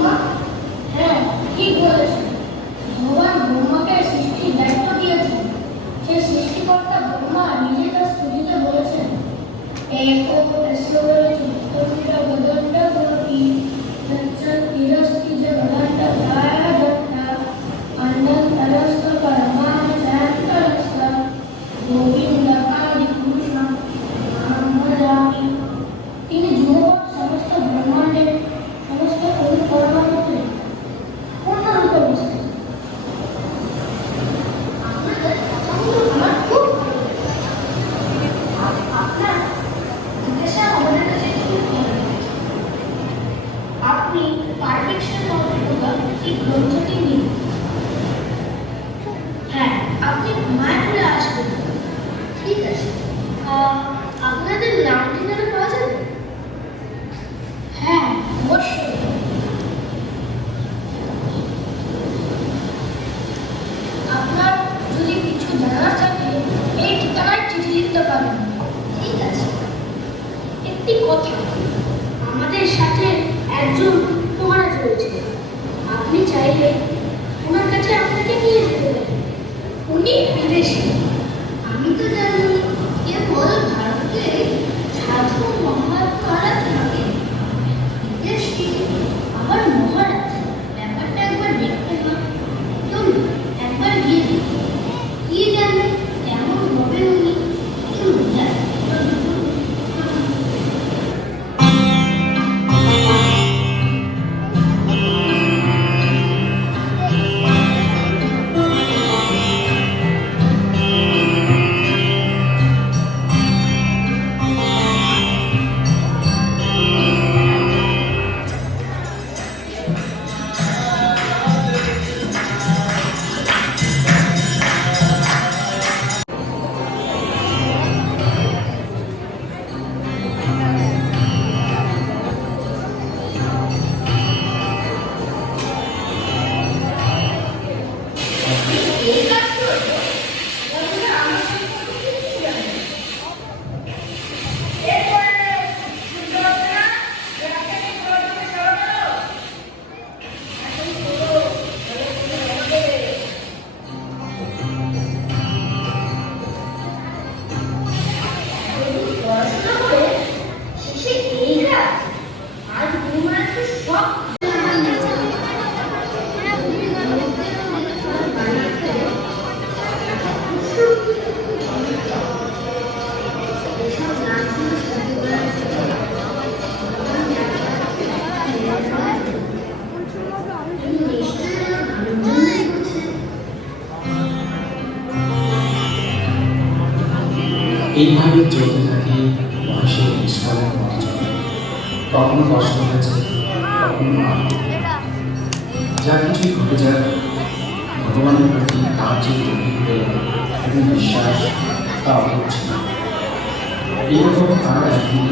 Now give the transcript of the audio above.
ব্রহ্মা? হ্যাঁ, ঠিক বলেছেন। ভগবান ব্রহ্মাকে সৃষ্টির দায়িত্ব দিয়েছেন। সে সৃষ্টিকর্তা ব্রহ্মা নিজে তার স্তুতিতে বলেছেন, एको ईश्वर चित्तंड वदंड गति तच्चत् तिरस्ति जगदंड ध्यायदत्ता अनंतरस्त परमां शांतरस्त गोविंद आदि पुरुषं अहं भजामि। তিনি যুগপৎ সমস্ত ব্রহ্মাণ্ডে সমস্ত পরিকর্মাতে পূর্ণরূপে বসেন। আমার খুব আপনার জিজ্ঞাসা আমাদের কাছে খুব ভালো লেগেছে। আপনি পারফেকশন অফ যোগা এই গ্রন্থটি নিন। হ্যাঁ, আপনি মায়াপুরে আসবেন। ঠিক আছে, আপনাদের নাম ঠিকানা পাওয়া যাবে? হ্যাঁ, অবশ্যই। আপনার যদি কিছু জানার থাকে এই ঠিকানায় চিঠি লিখতে পারেন। ঠিক আছে। একটি কথা, আমাদের সাথে একজন মহারাজ রয়েছে। আপনি চাইলে ওনার কাছে আপনাকে নিয়ে যেতে পারেন। উনি বিদেশি। আমি তো জানি কেবল ভারতে সাধু মহাত্মারা থাকে, বিদেশি আবার মহারাজ। ব্যাপারটা একবার দেখতে না? চলুন একবার গিয়ে দেখি। কি জানে কেমন হবে উনি। চলুন যাই। এইভাবে চলতে থাকে মানুষের ঈশ্বরের পরিচয়। কখনো কষ্ট হয়েছে, কখনো আনন্দ। যা কিছুই ঘটে যায়, ভগবানের প্রতি তার যে গভীর এবং বিশ্বাস তা অবশ্যই। এইরকম আরো একদিন